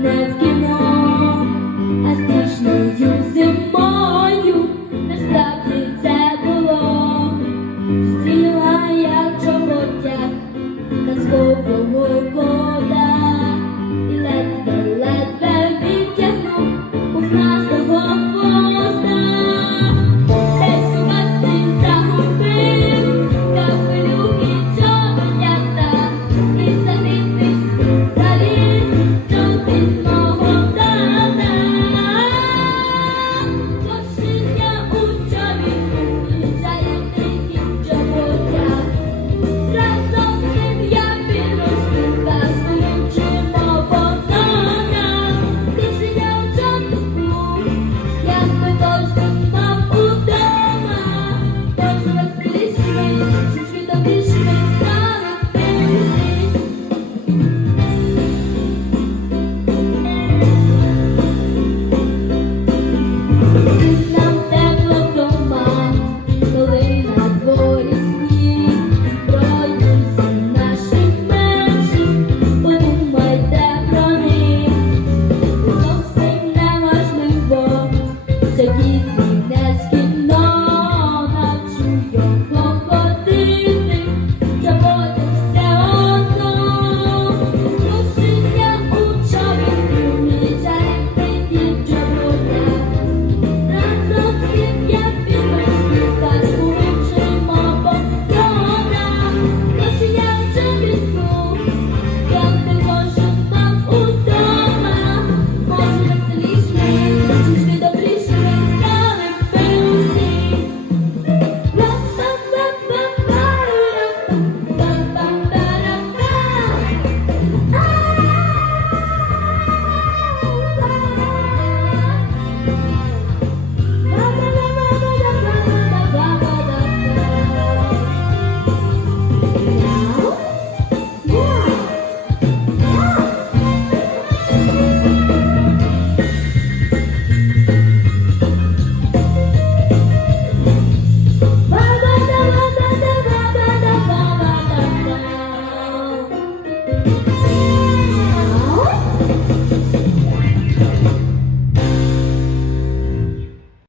Let's let's get